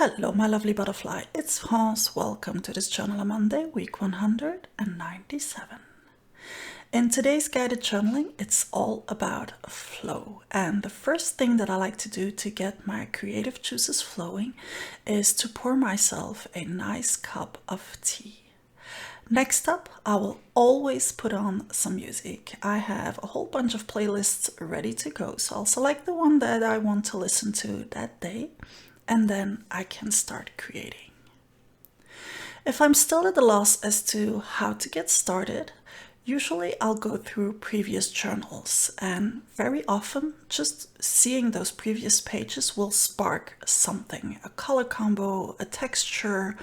Hello my lovely butterfly, it's France. Welcome to this journal on Monday, week 197. In today's guided journaling, it's all about flow. And the first thing that I like to do to get my creative juices flowing is to pour myself a nice cup of tea. Next up, I will always put on some music. I have a whole bunch of playlists ready to go, so I'll select the one that I want to listen to that day, and then I can start creating. If I'm still at a loss as to how to get started, usually I'll go through previous journals, and very often just seeing those previous pages will spark something, a color combo, a texture,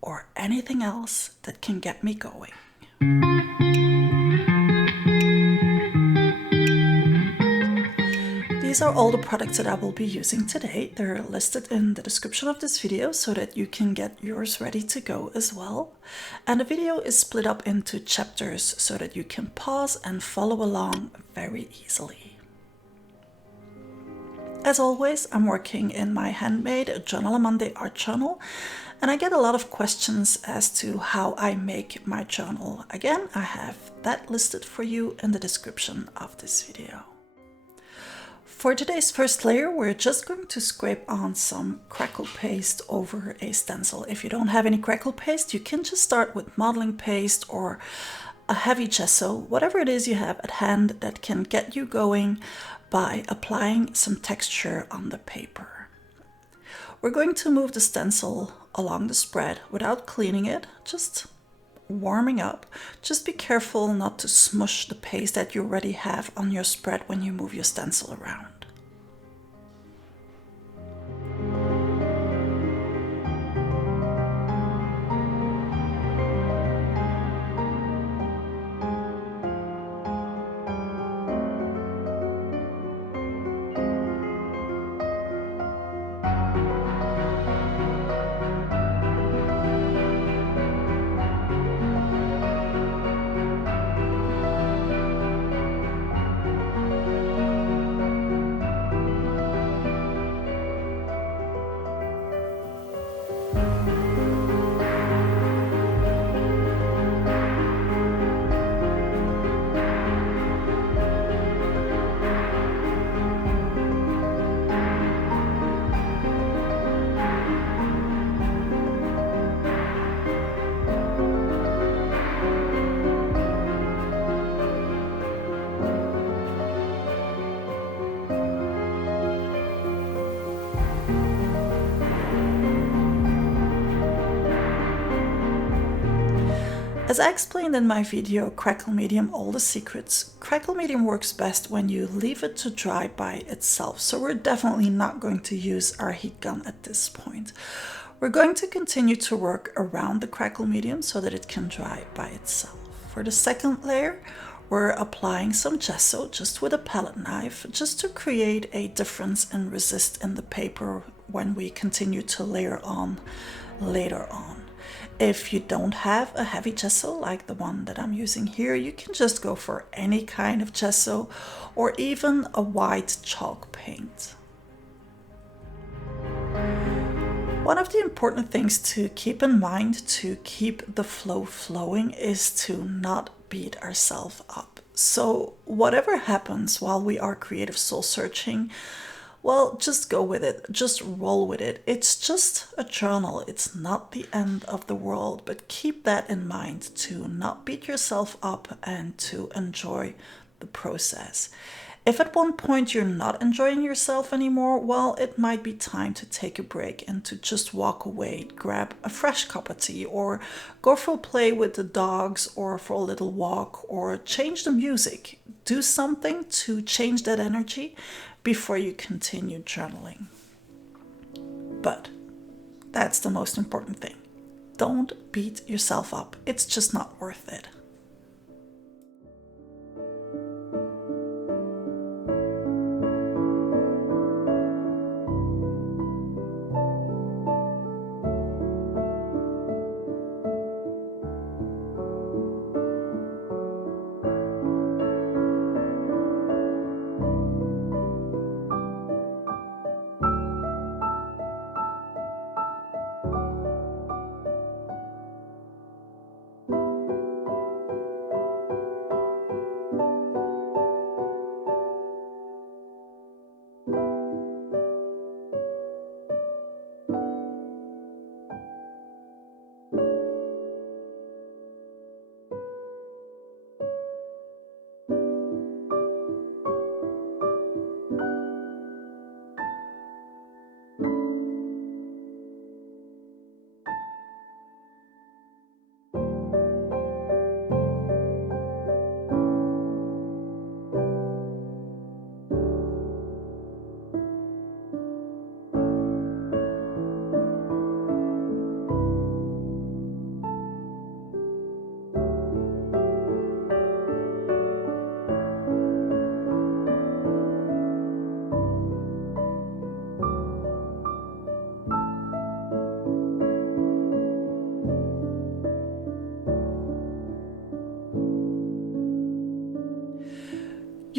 or anything else that can get me going. These are all the products that I will be using today. They're listed in the description of this video so that you can get yours ready to go as well. And the video is split up into chapters so that you can pause and follow along very easily. As always, I'm working in my handmade Journal on Monday art journal, and I get a lot of questions as to how I make my journal. Again, I have that listed for you in the description of this video. For today's first layer, we're just going to scrape on some crackle paste over a stencil. If you don't have any crackle paste, you can just start with modeling paste or a heavy gesso, whatever it is you have at hand that can get you going by applying some texture on the paper. We're going to move the stencil along the spread without cleaning it, just warming up. Just be careful not to smush the paste that you already have on your spread when you move your stencil around. As I explained in my video, Crackle Medium All the Secrets, Crackle Medium works best when you leave it to dry by itself, so we're definitely not going to use our heat gun at this point. We're going to continue to work around the Crackle Medium so that it can dry by itself. For the second layer, we're applying some gesso just with a palette knife, just to create a difference in resist in the paper when we continue to layer on later on. If you don't have a heavy gesso like the one that I'm using here, you can just go for any kind of gesso or even a white chalk paint. One of the important things to keep in mind to keep the flow flowing is to not beat ourselves up. So whatever happens while we are creative soul searching, well, just go with it, just roll with it. It's just a journal, it's not the end of the world, but keep that in mind to not beat yourself up and to enjoy the process. If at one point you're not enjoying yourself anymore, well, it might be time to take a break and to just walk away, grab a fresh cup of tea, or go for a play with the dogs, or for a little walk, or change the music. Do something to change that energy before you continue journaling. But that's the most important thing. Don't beat yourself up. It's just not worth it.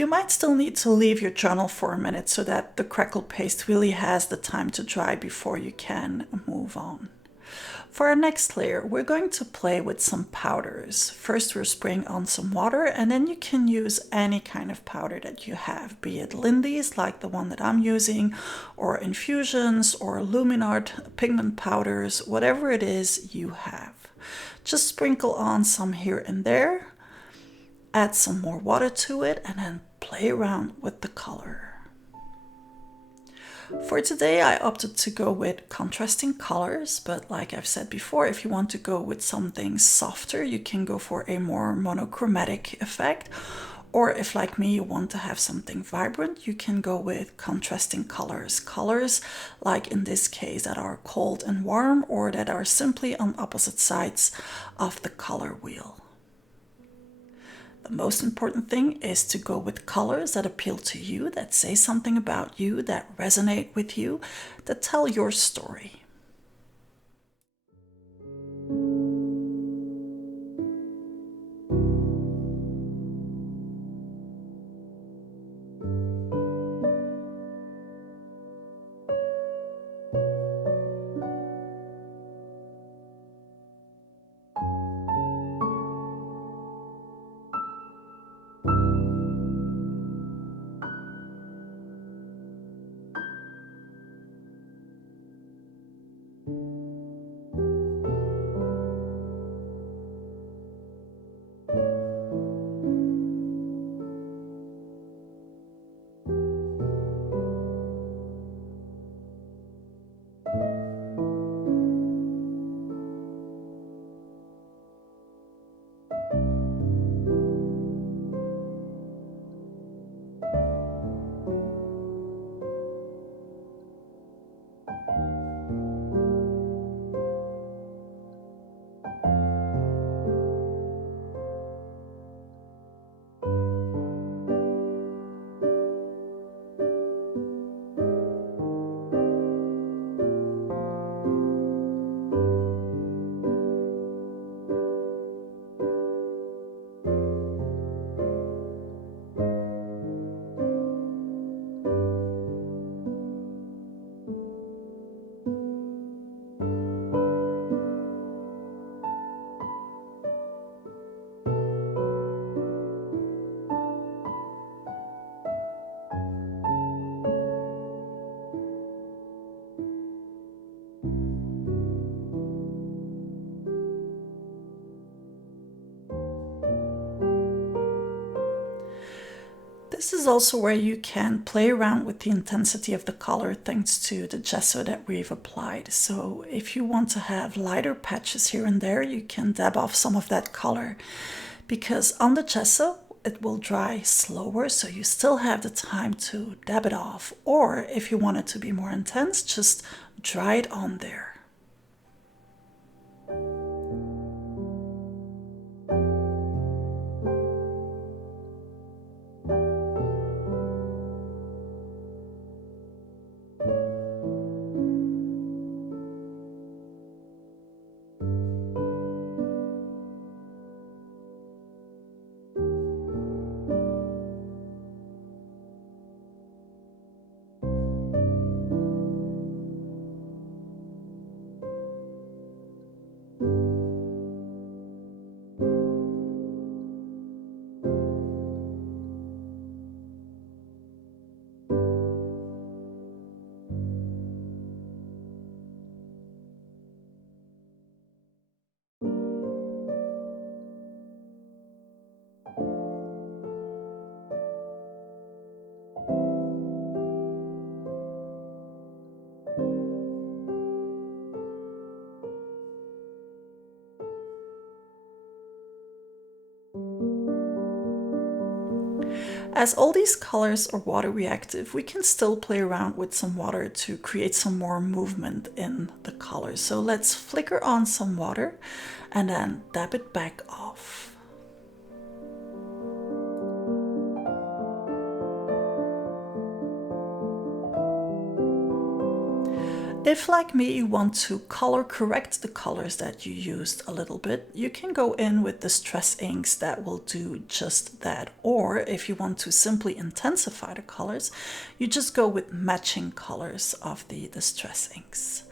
You might still need to leave your journal for a minute so that the crackle paste really has the time to dry before you can move on. For our next layer, we're going to play with some powders. First, we're spraying on some water, and then you can use any kind of powder that you have, be it Lindy's, like the one that I'm using, or infusions, or Luminart pigment powders, whatever it is you have. Just sprinkle on some here and there, add some more water to it, and then play around with the color. For today, I opted to go with contrasting colors, but like I've said before, if you want to go with something softer, you can go for a more monochromatic effect. Or if, like me, you want to have something vibrant, you can go with contrasting colors. Colors, like in this case, that are cold and warm, or that are simply on opposite sides of the color wheel. The most important thing is to go with colors that appeal to you, that say something about you, that resonate with you, that tell your story. This is also where you can play around with the intensity of the color thanks to the gesso that we've applied. So if you want to have lighter patches here and there, you can dab off some of that color, because on the gesso it will dry slower, so you still have the time to dab it off. Or if you want it to be more intense, just dry it on there. As all these colors are water reactive, we can still play around with some water to create some more movement in the colors. So let's flicker on some water and then dab it back off. If, like me, you want to color correct the colors that you used a little bit, you can go in with distress inks that will do just that. Or if you want to simply intensify the colors, you just go with matching colors of the distress inks.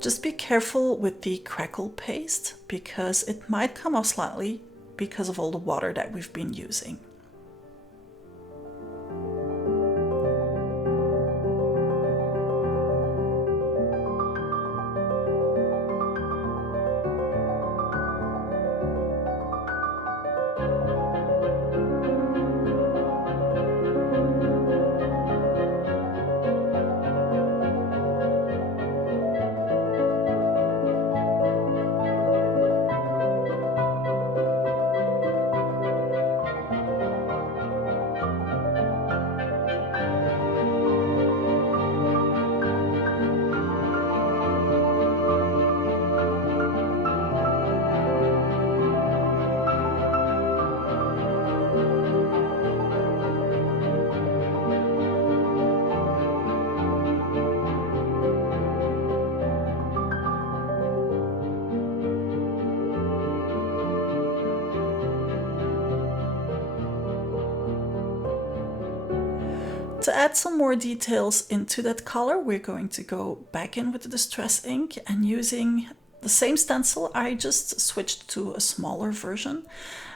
Just be careful with the crackle paste because it might come off slightly because of all the water that we've been using. To add some more details into that color, we're going to go back in with the distress ink, and using the same stencil, I just switched to a smaller version.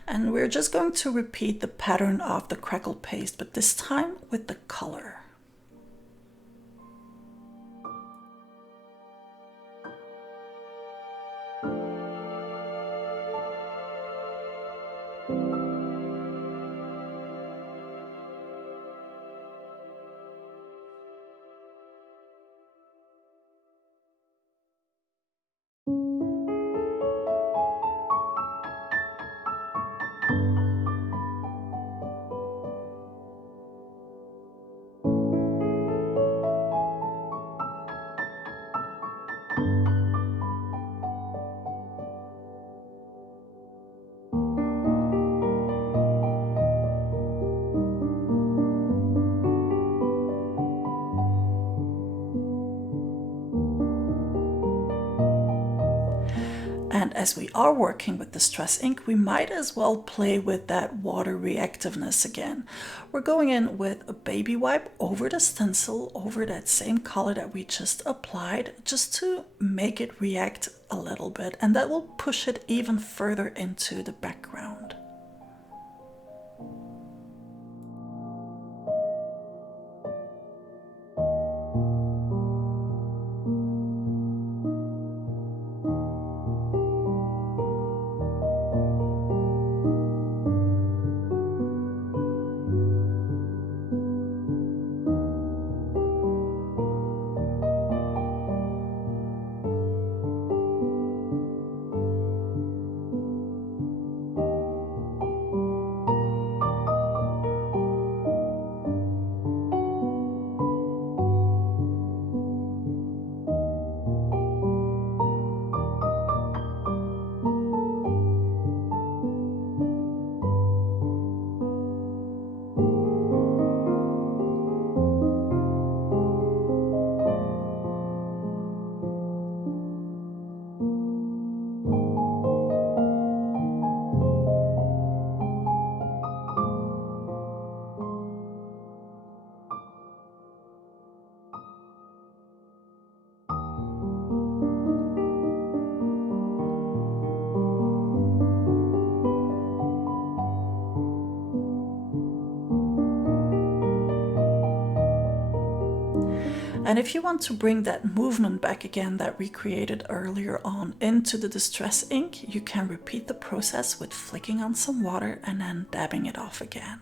And we're just going to repeat the pattern of the crackle paste, but this time with the color. And as we are working with distress ink, we might as well play with that water reactiveness again. We're going in with a baby wipe over the stencil, over that same color that we just applied, just to make it react a little bit, and that will push it even further into the background. And if you want to bring that movement back again that we created earlier on into the distress ink, you can repeat the process with flicking on some water and then dabbing it off again.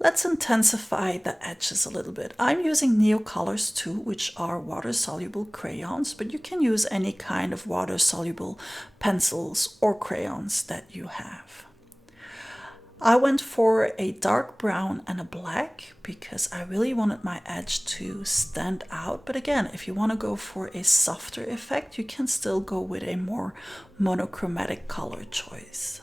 Let's intensify the edges a little bit. I'm using Neocolors 2, which are water-soluble crayons, but you can use any kind of water-soluble pencils or crayons that you have. I went for a dark brown and a black because I really wanted my edge to stand out. But again, if you want to go for a softer effect, you can still go with a more monochromatic color choice.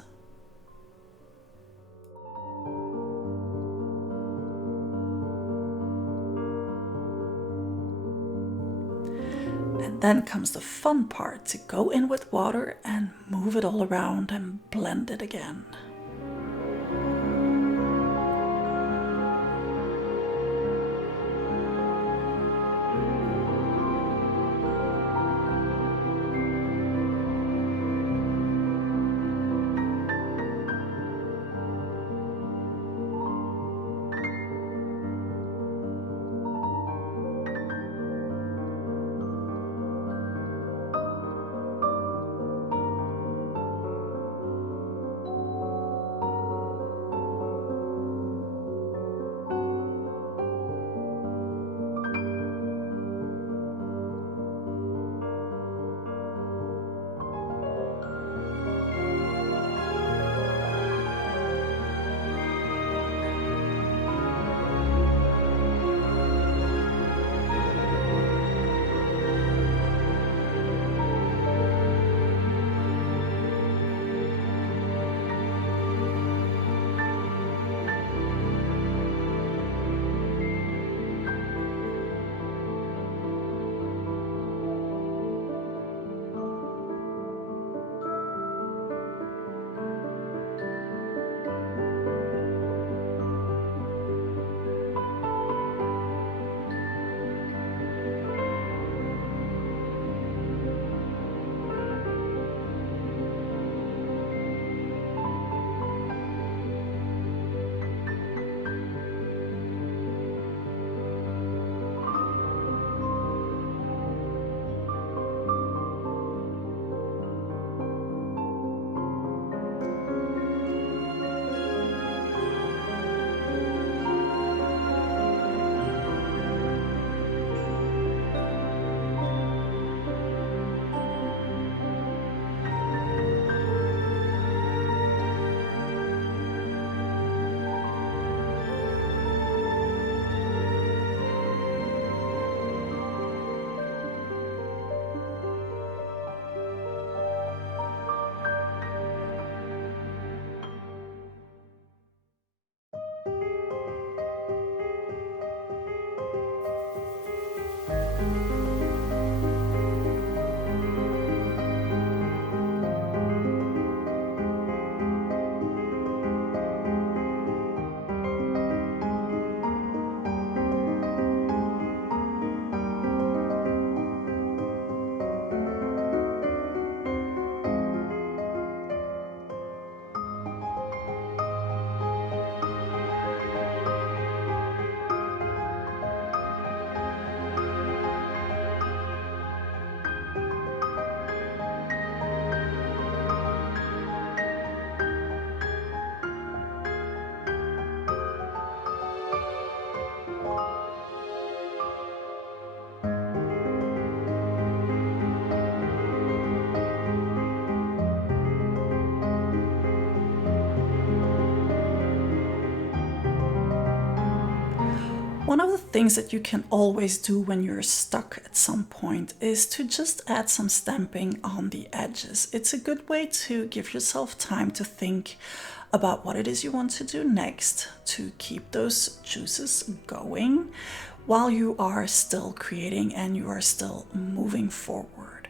And then comes the fun part, to go in with water and move it all around and blend it again. One of the things that you can always do when you're stuck at some point is to just add some stamping on the edges. It's a good way to give yourself time to think about what it is you want to do next, to keep those juices going while you are still creating and you are still moving forward.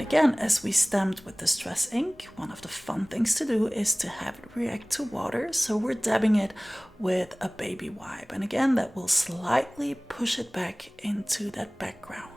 Again, as we stamped with distress ink, one of the fun things to do is to have it react to water. So we're dabbing it with a baby wipe. And again, that will slightly push it back into that background.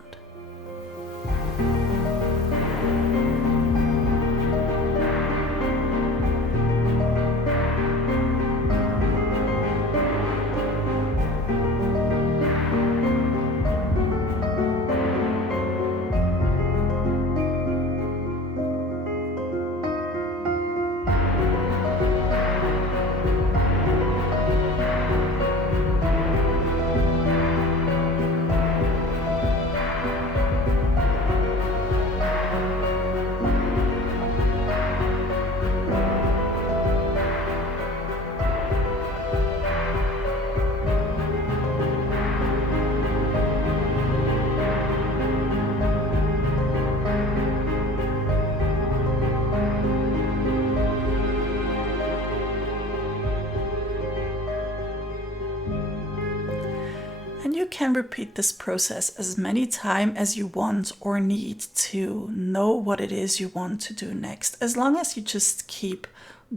you can repeat this process as many times as you want or need to know what it is you want to do next, as long as you just keep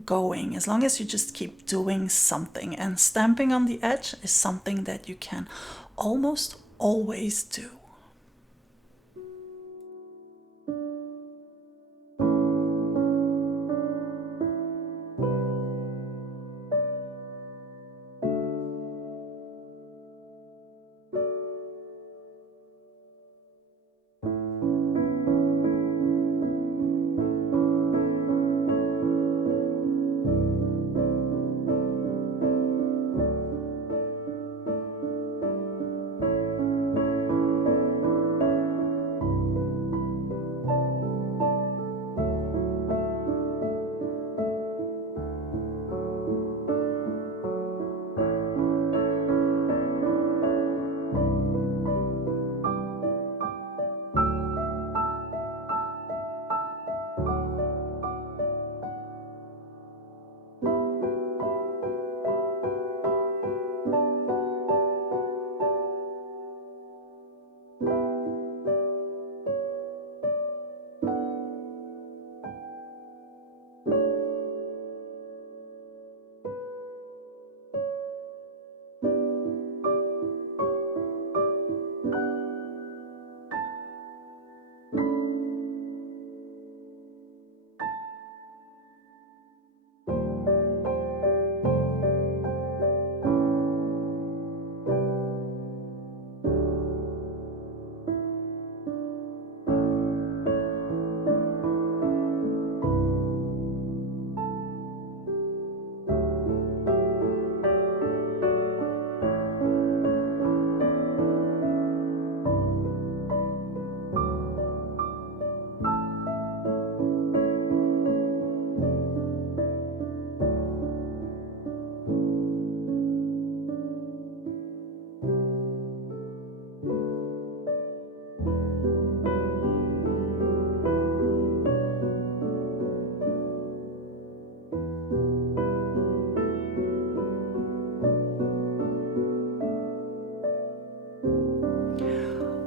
going, as long as you just keep doing something. And stamping on the edge is something that you can almost always do.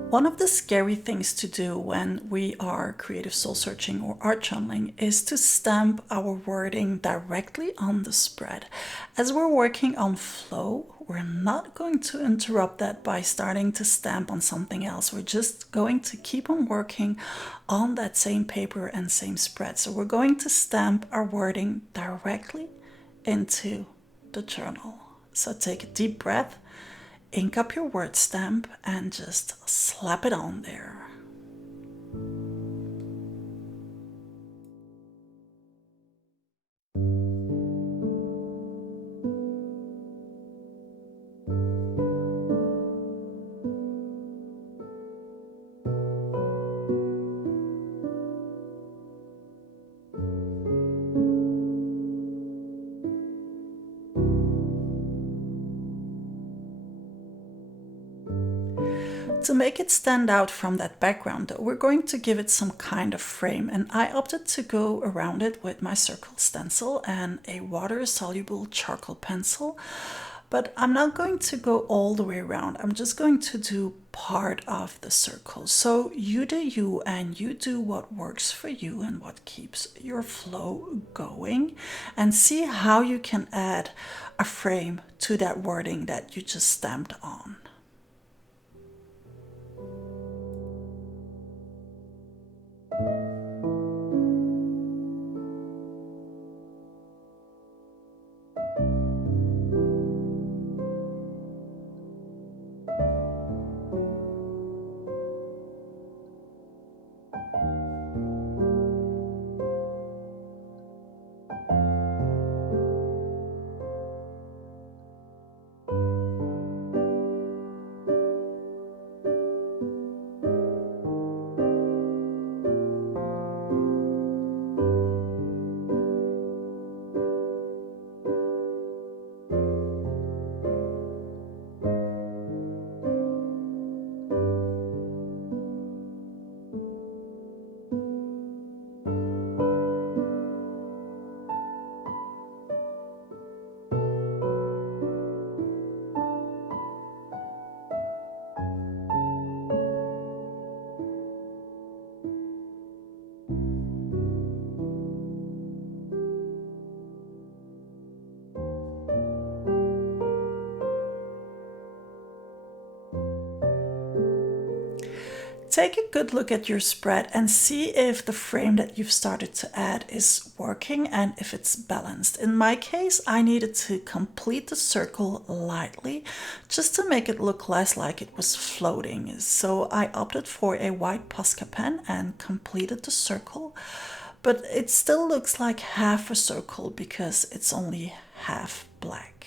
One of the scary things to do when we are creative soul searching or art journaling is to stamp our wording directly on the spread. As we're working on flow, we're not going to interrupt that by starting to stamp on something else. We're just going to keep on working on that same paper and same spread. So we're going to stamp our wording directly into the journal. So take a deep breath. Ink up your word stamp and just slap it on there. To make it stand out from that background, though, we're going to give it some kind of frame, and I opted to go around it with my circle stencil and a water-soluble charcoal pencil. But I'm not going to go all the way around. I'm just going to do part of the circle. So you do you, and you do what works for you and what keeps your flow going, and see how you can add a frame to that wording that you just stamped on. take a good look at your spread and see if the frame that you've started to add is working and if it's balanced. In my case, I needed to complete the circle lightly just to make it look less like it was floating. So I opted for a white Posca pen and completed the circle, but it still looks like half a circle because it's only half black.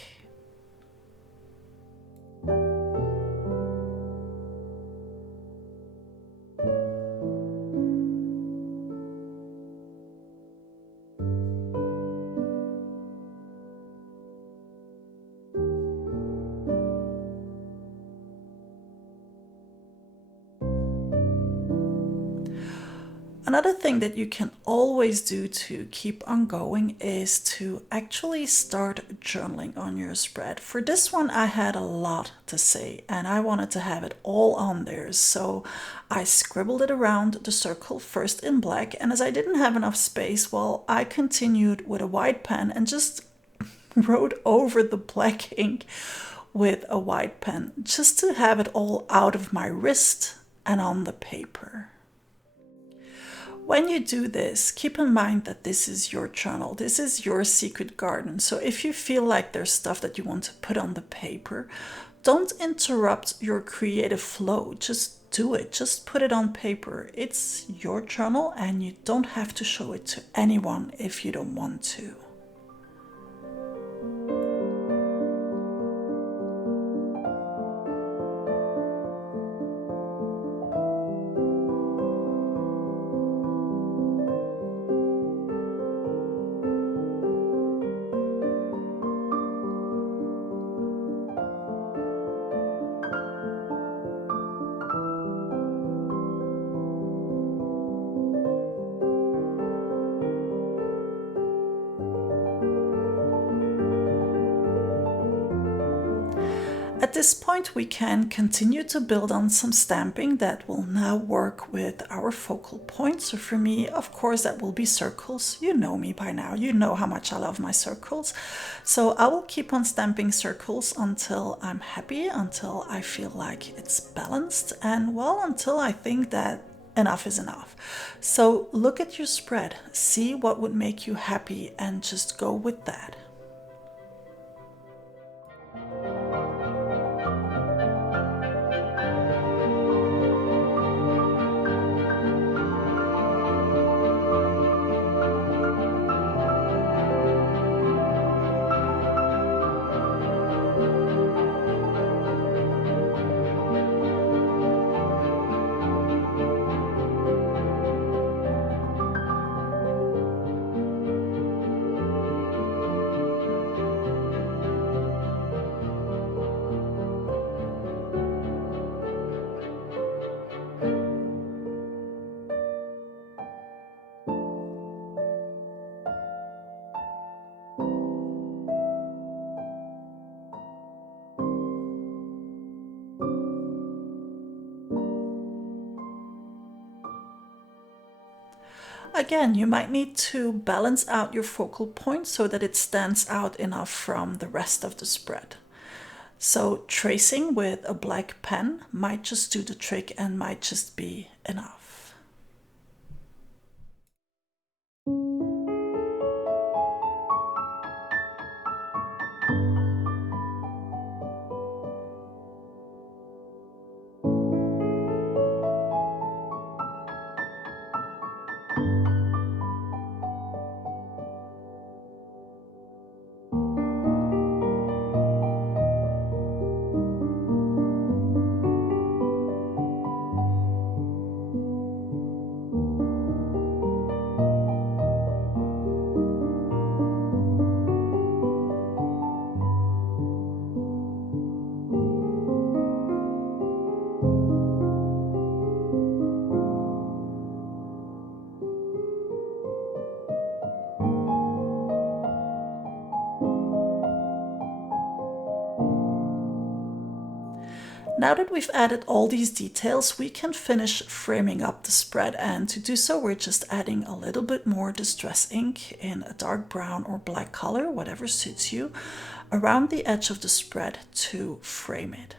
Another thing that you can always do to keep on going is to actually start journaling on your spread. For this one, I had a lot to say and I wanted to have it all on there. So I scribbled it around the circle first in black, and as I didn't have enough space, well, I continued with a white pen and just wrote over the black ink with a white pen just to have it all out of my wrist and on the paper. When you do this, keep in mind that this is your journal. This is your secret garden. So if you feel like there's stuff that you want to put on the paper, don't interrupt your creative flow. Just do it. Just put it on paper. It's your journal and you don't have to show it to anyone if you don't want to. At this point, we can continue to build on some stamping that will now work with our focal point. So for me, of course, that will be circles. You know me by now. You know how much I love my circles. So I will keep on stamping circles until I'm happy, until I feel like it's balanced, and well, until I think that enough is enough. So look at your spread, see what would make you happy, and just go with that. Again, you might need to balance out your focal point so that it stands out enough from the rest of the spread. So tracing with a black pen might just do the trick and might just be enough. Now that we've added all these details, we can finish framing up the spread, and to do so we're just adding a little bit more distress ink in a dark brown or black color, whatever suits you, around the edge of the spread to frame it.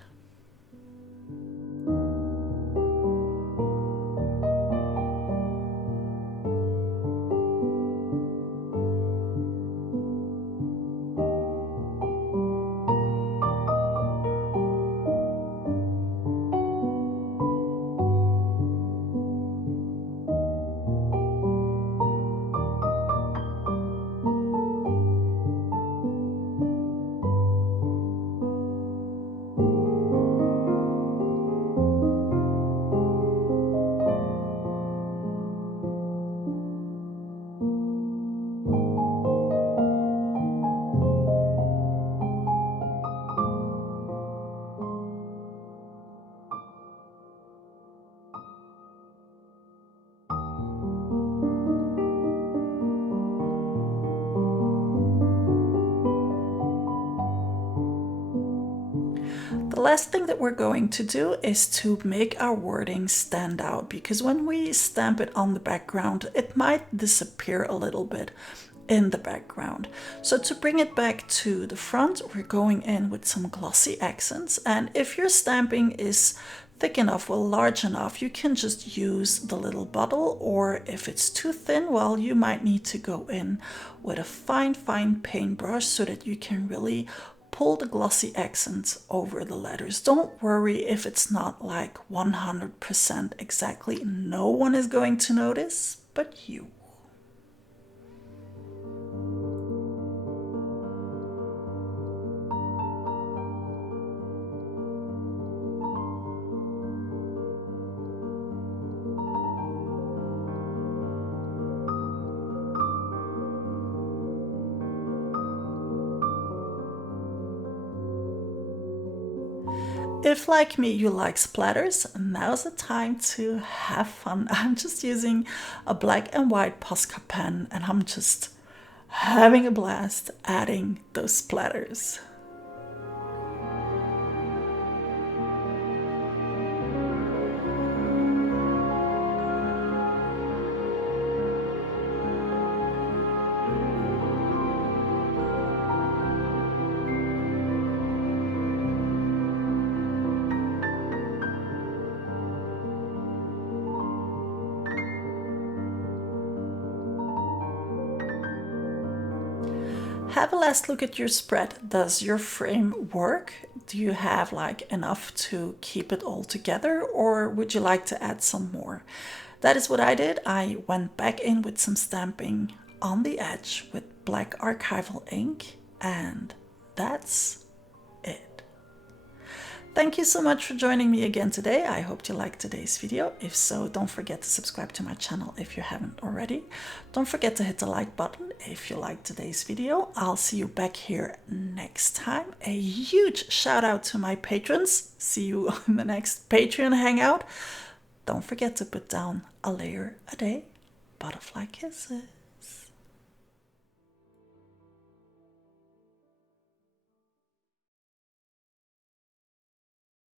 The last thing that we're going to do is to make our wording stand out, because when we stamp it on the background, it might disappear a little bit in the background. So to bring it back to the front, we're going in with some glossy accents. And if your stamping is thick enough or large enough, you can just use the little bottle, or if it's too thin, well, you might need to go in with a fine paintbrush so that you can really pull the glossy accents over the letters. Don't worry if it's not like 100% exactly. No one is going to notice but you. If, like me, you like splatters, now's the time to have fun. I'm just using a black and white Posca pen, and I'm just having a blast adding those splatters. Have a last look at your spread. Does your frame work? Do you have like enough to keep it all together, or would you like to add some more? That is what I did. I went back in with some stamping on the edge with black archival ink, and that's it. Thank you so much for joining me again today. I hope you liked today's video. If so, don't forget to subscribe to my channel if you haven't already. Don't forget to hit the like button if you liked today's video. I'll see you back here next time. A huge shout out to my patrons. See you in the next Patreon hangout. Don't forget to put down a layer a day. Butterfly kisses.